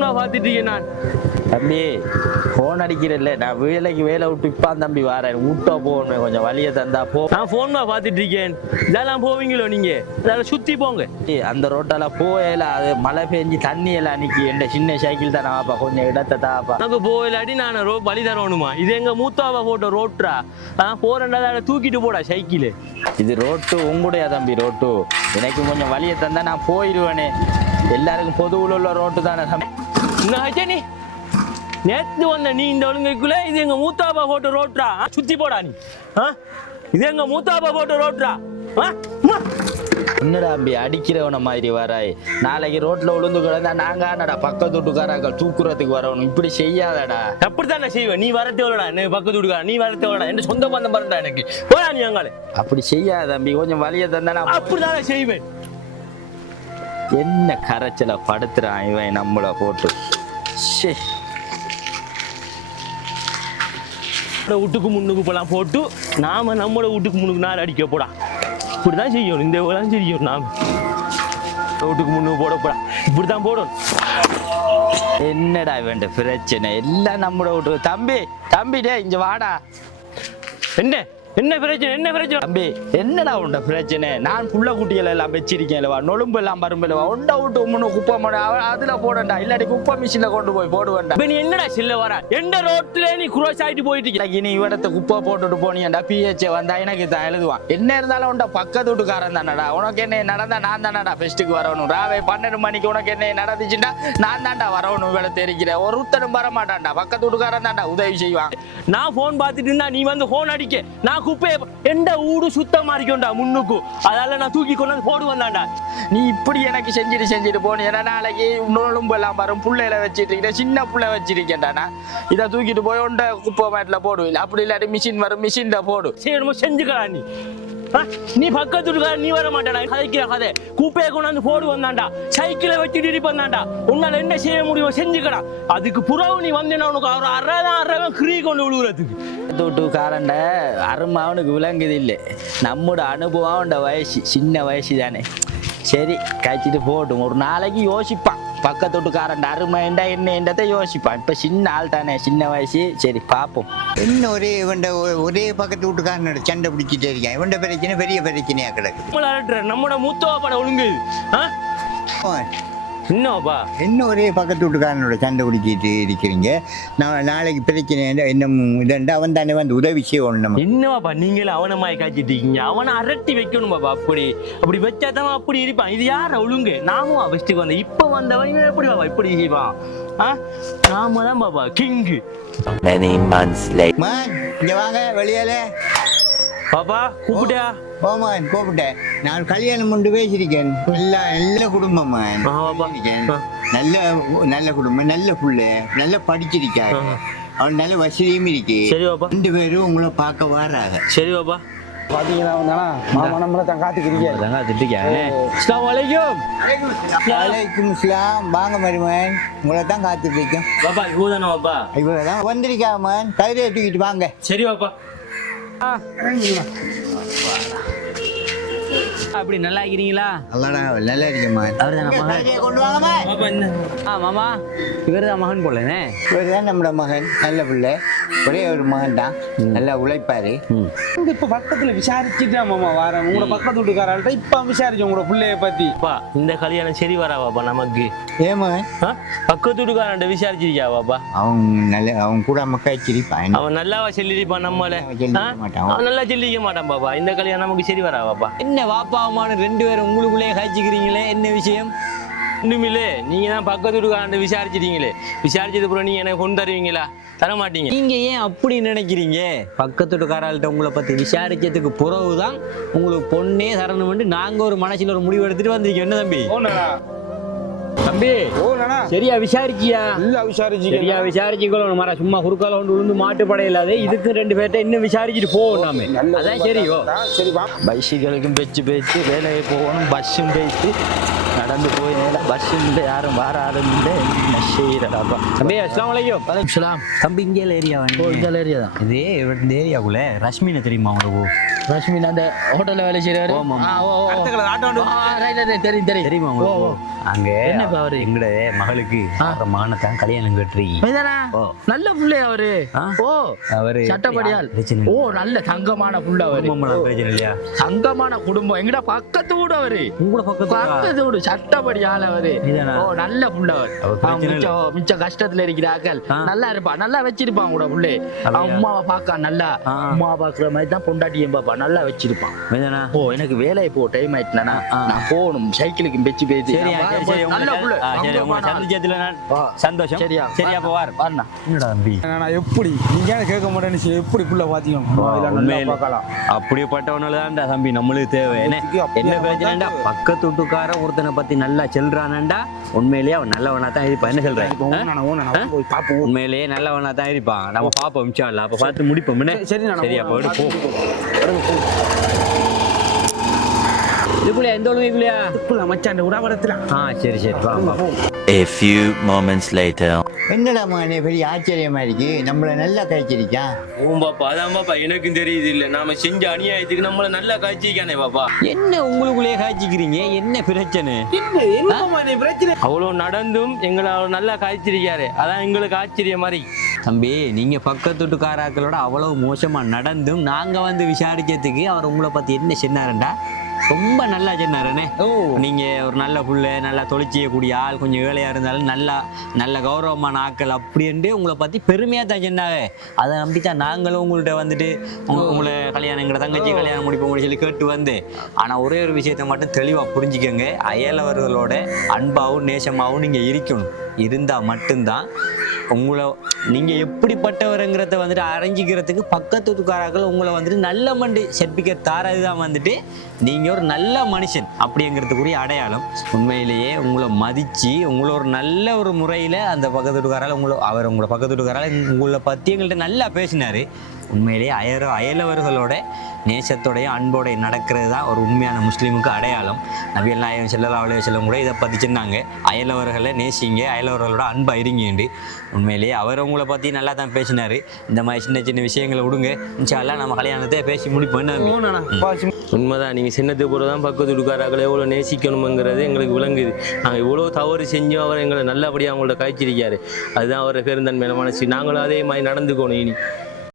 Phone பார்த்துட்டு இருக்கேன் நான். தம்பி ஃபோன் அடிக்கிறல்ல நான் வேலைக்கு வேலை விட்டு இப்போ தம்பி வரேன். வீட்டோ போகணும். கொஞ்சம் வழியை தந்தா போ. நான் போன் பார்த்துட்டு இருக்கேன் இதெல்லாம் போவீங்களோ நீங்க? இதெல்லாம் சுத்தி போங்க. அந்த ரோட்டால போயல அது மழை பெஞ்சு தண்ணி எல்லாம் நிக்கி. என் சின்ன சைக்கிள் தானே வாப்பா கொஞ்சம் இடத்தை தாப்பா எனக்கு போயிலாடி நான் ரோ வழி தரணுமா? இது எங்க மூத்தாவா போட்ட ரோட்ரா ஆ போறேன்டா தூக்கிட்டு போடா சைக்கிள் இது ரோட்டு உங்களுடைய தம்பி ரோட்டு எனக்கு கொஞ்சம் வழியை தந்தா நான் போயிடுவேனே எல்லாருக்கும் பொதுவில் உள்ள ரோட்டு தானே தம்பி. என்ன நீ. நேத்து வந்த நீ இந்த ஒழுங்கைக்குள்ள இது எங்க மூத்தாப்பா போட்ட ரோட்ரா சுத்தி போடா நீ. இது எங்க மூத்தாப்பா போட்ட ரோட்ரா. என்னடா தம்பி அடிக்கிறவன மாதிரி வராய். நாளைக்கு ரோட்ல விழுந்து கிடந்தா நாங்க ஆனடா பக்கத்து வீட்டுக்காரங்க தூக்குறதுக்கு வரணும் இப்படி செய்யாதடா. அப்படித்தான் செய்வேன். நீ வர தேவலடா என்ன பக்கத்து வீட்டுக்கார நீ வர தேவலடா என்ன சொந்த பந்தம் பாருடா எனக்கு. போடா நீ அங்காலே அப்படி செய்யாத தம்பி கொஞ்சம் வழியை தந்தா நான் அப்படிதான் நான் செய்வேன். என்ன கரைச்சல படுத்துறான் இவன் நம்மள போட்டு? நம்மளோட வீட்டுக்கு முன்னுக்கு போலாம் போட்டு நாம நம்மளோட வீட்டுக்கு முன்னுக்கு நாள் அடிக்க போடா. இப்படிதான் செய்யணும் இந்த வேலாம் செய்யணும் நாம. வீட்டுக்கு முன்னுக்கு போட போடா. இப்படிதான் போடணும். என்னடா இவன் பிரச்சனை? எல்லாம் நம்மள விட்டு தம்பி தம்பி டே இங்க வாடா. என்ன? என்ன பிரச்சனை என்ன பிரச்சனை? தம்பி என்னடா உண்ட பிரச்சனை? நான் புள்ள குட்டிகள் எல்லாம் வச்சிருக்கேன்லவா நொழும்பு எல்லாம் பரும்புலவா உண்ட விட்டு உம்முன்னு குப்பை மணி அதுல போடண்டா. இல்லாட்டி குப்பை மிஷின்ல கொண்டு போய் போடுவேன்டா. நீ என்னடா சில்ல வர? எந்த ரோட்ல நீ குரோஸ் ஆயிட்டு போயிட்டு நீ இவடத்தை குப்பை போட்டுட்டு போனியண்டா பிஹெச் வந்தா எனக்கு தான் எழுதுவான் என்ன இருந்தாலும் உண்ட பக்கத்து வீட்டுக்காரன் தானடா. உனக்கு என்ன நடந்தா நான் தானடா ஃபெஸ்ட்டுக்கு வரணும். ராவே பன்னெண்டு மணிக்கு உனக்கு என்ன நடந்துச்சுன்னா நான் தான்டா வரணும் இவளை தெரிக்கிறேன் ஒருத்தரும் வர மாட்டான்டா பக்கத்து வீட்டுக்காரன் தான்டா உதவி செய்வான். நான் போன் பார்த்துட்டு இருந்தா நீ வந்து போன் அடிக்க. நான் குப்பையை எந்த ஊடு சுத்தமா இருக்கும்டா முன்னுக்கு அதால நான் தூக்கி கொண்டு வந்து போடு வந்தாண்டா நீ இப்படி எனக்கு செஞ்சுட்டு செஞ்சுட்டு போனீங்கன்னா நாளைக்கு நோளும்பு எல்லாம் வரும் பிள்ளையில வச்சிட்டு சின்ன பிள்ளை வச்சிருக்கேன்டா நான் இதை தூக்கிட்டு போய் உண்ட குப்பை மேட்டில் போடுவில்லை அப்படி இல்லாட்டி மிஷின் வரும் மிஷின்ல போடு செய்யணுமோ செஞ்சுக்கலாம் நீ நீ பக்கத்து வீட்டுக்கார நீ வர மாட்டடா. கதைக்கிற கதை. குப்பையை கொண்டாந்து போடு வந்தாண்டா சைக்கிளை வச்சுட்டு இருப்பாண்டாண்டா உன்னால என்ன செய்ய முடியுமோ செஞ்சுக்கடா. அதுக்கு புறவு நீ வந்தேன்னா உனக்கு ஒரு அரை தான் அரை கொண்டு விழுகுறதுக்கு தூட்டுக்காரண்ட அருமை அவனுக்கு விளங்குது இல்லை. நம்மோட அனுபவம் அவன் வயசு சின்ன வயசு தானே சரி கழிச்சிட்டு போட்டும் ஒரு நாளைக்கு யோசிப்பான். பக்கத்து வீட்டுக்காரண்ட அருமைண்டா என்ன என்றதை யோசிப்பான். இப்போ சின்ன ஆள் தானே சின்ன வயசு. சரி பார்ப்போம் என்ன ஒரே இவன்ட ஒ- ஒரே பக்கத்து வீட்டுக்காரனோட சண்டை பிடிச்சிட்டே இருக்கேன். இவன்ட பிரச்சனை பெரிய பிரச்சனையா கிடக்கு. நம்மள அலட்டுற நம்மட மூத்தவா பட ஒழுங்கு. என்னப்பா என்ன ஒரே பக்கத்து வீட்டுக்காரனோட சண்டை பிடிச்சிட்டு இருக்கிறீங்க? நான் நாளைக்கு பிரச்சனை என்ன- என்ன இதண்டா அவன் தானே வந்து உதவி செய்யணும் நம்ம என்னவாப்பா நீங்களும் அவனை மாய் காய்ச்சிட்டு இருக்கீங்க. அவனை அரட்டி வைக்கணும் பாப்பா அப்படி. அப்படி வச்சாதான் அப்படி இருப்பான். இது யார் ஒழுங்கு? நாமும் ஃபஸ்ட்டுக்கு வந்த. இப்ப வந்தவன் எப்படி பாப்பா இப்படி செய்வான். ஆ? நாம தான் பாப்பா கிங்கு. Many months later. மான் இங்க வாங்க வெளியால. பாப்பா கூப்பிட்டியா? ஓமான் கூப்பிட்டேன். நான் கல்யாணம் கொண்டு பேசியிருக்கேன். எல்லா நல்ல குடும்பம். இருக்கேன். நல்ல நல்ல குடும்பம் நல்ல புள்ள நல்லா படிச்சிருக்காரு. அவன் நல்ல வசதியும் இருக்கு. சரி பாப்பா. ரெண்டு பேரும் உங்களை பார்க்க வராங்க. சரி பாப்பா. பாத்தீங்கன்னா வந்தானா? மாமா நம்மள தான் காத்துக்கிறீங்க. அஸ்லாம் வலைக்கும் வலைக்கும் இஸ்லாம் வாங்க மருமன் உங்களை தான் காத்துட்டு இருக்கோம். பாப்பா இவங்க தான் வந்திருக்கா மன். கயிறை தூக்கிட்டு வாங்க. சரி பாப்பா. அப்படி நல்லா இருக்கிறீங்களா? நல்லாடா நல்லா இருக்கேன் மன் அவர் தான் மகன் கொண்டு வாங்க மன் பாப்பா என்ன? ஆ மாமா. இவர் தான் மகன் போலனே. இவர் தான் நம்மளோட மகன் நல்ல பிள்ளை. ஒரே ஒரு மகன் தான் நல்லா உழைப்பாரு. இங்க இப்ப பக்கத்துல விசாரிச்சுட்டு மாமா வரேன். உங்களோட பக்கத்து வீட்டுக்காராள்கிட்ட இப்ப விசாரிச்சோம் உங்களோட பிள்ளைய பத்தி. இந்த கல்யாணம் சரி வரா பாப்பா நமக்கு. மகன்? ஆ? பக்கத்து வீட்டுக்காரன் விசாரிச்சிருக்கியா பாப்பா? அவன் நல்ல அவன் கூட மக்கள் சிரிப்பான் அவன் நல்லாவா சொல்லிருப்பான் நம்மள? அவன் நல்லா சொல்லிக்க மாட்டான் பாப்பா. இந்த கல்யாணம் நமக்கு சரி வரா பாப்பா. என்ன வாப்பாவுமான ரெண்டு பேரும் உங்களுக்குள்ளேயே காய்ச்சிக்கிறீங்களே? என்ன விஷயம்? ஒண்ணுமில்லே. நீங்க தான் பக்கத்து வீட்டுக்காரன் விசாரிச்சிட்டீங்களே. விசாரிச்சது அப்புறம் நீங்க எனக்கு கொண்டு தருவீங்களா? தர மாட்டீங்க நீங்க ஏன் அப்படி நினைக்கிறீங்க? பக்கத்து வீட்டுக்காராள்கிட்ட உங்களை பத்தி விசாரிச்சதுக்கு பிறகுதான் உங்களுக்கு பொண்ணே தரணும்னு நாங்க ஒரு மனசுல ஒரு முடிவு எடுத்துட்டு வந்திருக்கோம். என்ன தம்பி? தம்பி சரியா இல்ல விசாரிச்சு சரியா விசாரிச்சுக்கணும் மர சும்மா குறுக்கால கொண்டு விழுந்து மாட்டு படையில்லாதே இதுக்கு ரெண்டு பேர்ட்ட இன்னும் விசாரிச்சுட்டு போவோம் நாம. அதான் சரியோ சரி வா. பைசிகளுக்கும் பேச்சு பேச்சு வேலைக்கு போகணும் பஸ்ஸும் நடந்து போய் பஸ்ஸும் இல்லை யாரும் வர ஆளும் இல்லை. சரிடாப்பா தம்பி அஸ்லாம் வலைக்கும் சலாம் தம்பி இங்கே ஏரியா ஓ இந்த ஏரியா தான். இதே இந்த ஏரியாக்குள்ள ரஷ்மினை தெரியுமா உங்களுக்கு ரஷ்மி அந்த ஹோட்டல்ல வேலை செய்யறாரு? ஆமா, ஆமா. ஆ, ஓ. ஆட்டோ. தெரியும் தெரியும். தெரியுமா ஓ, உங்களுக்கு ஓ. அங்க என்ன இப்ப அவரு? எங்கட மகளுக்கு அவர மகனைத்தான் கல்யாணம் கட்டுறீ. நல்ல புள்ளை அவரு? ஓ அவரு சட்டப்படியால். ஓ. நல்ல தங்கமான புள்ள அவரு. இல்லையா? தங்கமான குடும்பம். எங்கடா பக்கத்து வீடு அவரு? உங்களோட பக்கத்துல பக்கத்து வீடு? சட்டப்படி ஆள் அவரு? ஓ நல்ல புள்ள அவர். மிச்சம் மிச்ச கஷ்டத்துல இருக்கிறார்கள் ஆ. நல்லா இருப்பான் நல்லா வச்சிருப்பான் கூட புள்ளே. உமாவை பார்க்க நல்லா. உமாவை பாக்குற மாதிரி தான் பொண்டாட்டியும் பாப்பா. நல்லா வச்சிருப்பான். ஓ எனக்கு வேலை போ டைம் ஆயிட்டுனா. நான் போகணும். சைக்கிளுக்கு பெச்சு பேசி. நல்ல சரி உங்களை. சந்திச்சதுல நான். சந்தோஷம். சரியா அப்ப வார் நான் எப்படி? நீங்க கேட்க மாட்டேன்னு எப்படி புள்ள பாத்தீங்க அப்படிப்பட்டவனால தான்டா தம்பி நம்மளுக்கு தேவை. என்ன பிரச்சனைடா? பக்கத்து வீட்டுக்கார ஒருத்தனை பத்தி நல்லா செல்றானண்டா உண்மையிலேயே அவன் நல்லவனா தான் இருப்பான். என்ன சொல்றேன் உண்மையிலேயே நல்லவனா தான் இருப்பான். நம்ம பாப்போம் இன்ஷால்லா அப்ப பார்த்து முடிப்போம். என்ன? சரி அப்ப போ. இதுக்குள்ளயா எந்த ஒழுங்குலையா புள்ள மச்சான் உடாவரத்துல ஆ சரி சரி வா வா. A few moments later. என்னடா மகனே பெரிய ஆச்சரியமா இருக்கு? நம்மள நல்லா கழிச்சிருக்கா ஓம் பாப்பா அதான் பாப்பா எனக்கும் தெரியுது இல்ல. நாம செஞ்ச அநியாயத்துக்கு நம்மள நல்லா காய்ச்சிக்கானே பாப்பா. என்ன உங்களுக்குள்ளேயே காய்ச்சிக்கிறீங்க? என்ன பிரச்சனை? என்ன என்னமா நீ பிரச்சனை? அவ்வளவு நடந்தும் எங்களை அவர் நல்லா காய்ச்சிருக்காரு. அதான் எங்களுக்கு ஆச்சரியம் மாதிரி. தம்பி நீங்க பக்கத்து வீட்டுக்காராக்களோட அவ்வளவு மோசமா நடந்தும் நாங்க வந்து விசாரிக்கிறதுக்கு அவர் உங்களை பத்தி என்ன சொன்னாருண்டா? ரொம்ப நல்லா சொன்னாருண்ணே ஓ. நீங்க ஒரு நல்ல புள்ள நல்லா தொழில் செய்யக்கூடிய ஆள் கொஞ்சம் ஏழையா இருந்தாலும் நல்லா நல்ல கௌரவமான ஆட்கள் அப்படின்ட்டு உங்களை பத்தி பெருமையா தான் சொன்னாங்க அதை நம்பித்தான் நாங்களும் உங்கள்ட்ட வந்துட்டு உங்க- உங்களை கல்யாணம் எங்களை தங்கச்சி கல்யாணம் முடிப்போம் சொல்லி கேட்டு வந்தேன் ஆனா ஒரே ஒரு விஷயத்தை மட்டும் தெளிவா புரிஞ்சுக்கங்க. அயலவர்களோட அன்பாவும் நேசமாவும் நீங்க இருக்கணும். இருந்தா மட்டும்தான் உங்களை நீங்க எப்படிப்பட்டவருங்கிறத வந்துட்டு அறிஞ்சிக்கிறதுக்கு பக்கத்து வீட்டுக்காரர்கள் உங்களை வந்துட்டு நல்ல மண்டி சர்டிஃபிகேட் தாரது தான் வந்துட்டு நீங்க ஒரு நல்ல மனுஷன் அப்படிங்கிறதுக்குரிய அடையாளம். உண்மையிலேயே உங்களை மதிச்சு உங்களை ஒரு நல்ல ஒரு முறையில அந்த பக்கத்து வீட்டுக்காரால உங்களை அவர் உங்களை பக்கத்து வீட்டுக்காரால உங்களை பத்தி எங்கள்கிட்ட நல்லா பேசினாரு. உண்மையிலேயே அயர அயலவர்களோட நேசத்தோடைய அன்போடைய நடக்கிறது தான் ஒரு உண்மையான முஸ்லீமுக்கு அடையாளம். நபியல் நாயகம் செல்லல்லா அலைய செல்லம் கூட இதை பற்றி சொன்னாங்க. அயலவர்களை நேசிங்க அயலவர்களோட அன்பா இருங்கேண்டு உண்மையிலேயே அவர் உங்களை பற்றி நல்லா தான் பேசினாரு. இந்த மாதிரி சின்ன சின்ன விஷயங்களை விடுங்க. இன்ஷால்லாம் நம்ம கல்யாணத்தை பேசி முடிப்போம். என்ன தம்பி? நீங்கள் சின்னத்துக்கு தான் பக்கத்து வீட்டுக்காரர்களை எவ்வளோ நேசிக்கணுங்கிறது எங்களுக்கு விளங்குது. நாங்கள் இவ்வளோ தவறு செஞ்சோம் அவர் எங்களை நல்லபடியாக அவங்கள்ட்ட காய்ச்சிருக்காரு. அதுதான் அவரை பெருந்தன்மையான மனசு. நாங்களும் அதே மாதிரி நடந்துக்கணும் இனி.